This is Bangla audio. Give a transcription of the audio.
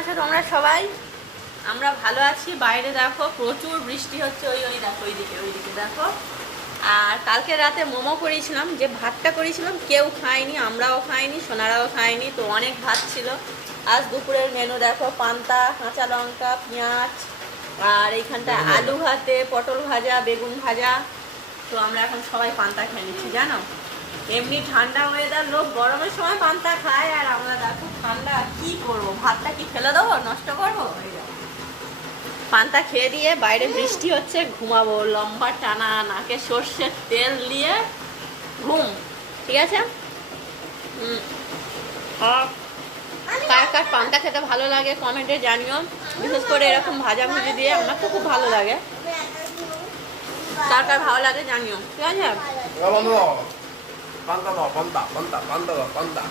আছো তোমরা সবাই? আমরা ভালো আছি। বাইরে দেখো প্রচুর বৃষ্টি হচ্ছে, ওই ওই দেখো ওইদিকে দেখো। আর কালকে রাতে মোমো করেছিলাম, যে ভাতটা করেছিলাম কেউ খায়নি, আমরাও খাইনি, সোনারাও খায়নি, তো অনেক ভাত ছিল। আজ দুপুরের মেনু দেখো, পান্তা, কাঁচা লঙ্কা, পেঁয়াজ, আর এইখানটায় আলু ভাতে, পটল ভাজা, বেগুন ভাজা। তো আমরা এখন সবাই পান্তা খেয়ে নিচ্ছি জানো। এমনি ঠান্ডা ওয়েদার, লোক গরমের সময় পান্তা খায়, আর আমরা দেখো ঠান্ডা কি করব, ভাতটা কি ফেলে দেবো, নষ্ট করবো? পান্তা খেয়ে দিয়ে বাইরে বৃষ্টি হচ্ছে, ঘুমাবো লম্বা টানা, নাকে সর্ষের তেল দিয়ে ঘুম। ঠিক আছে। আর কার কার পান্তা খেতে ভালো লাগে কমেন্টে জানিও, বিশেষ করে এরকম ভাজাভুজি দিয়ে। আমার তো খুব ভালো লাগে, কার কার ভালো লাগে জানিও। ঠিক আছে। পান্তা দাও, পান্তা, পান্তা, পান্তা দাও, পান্তা।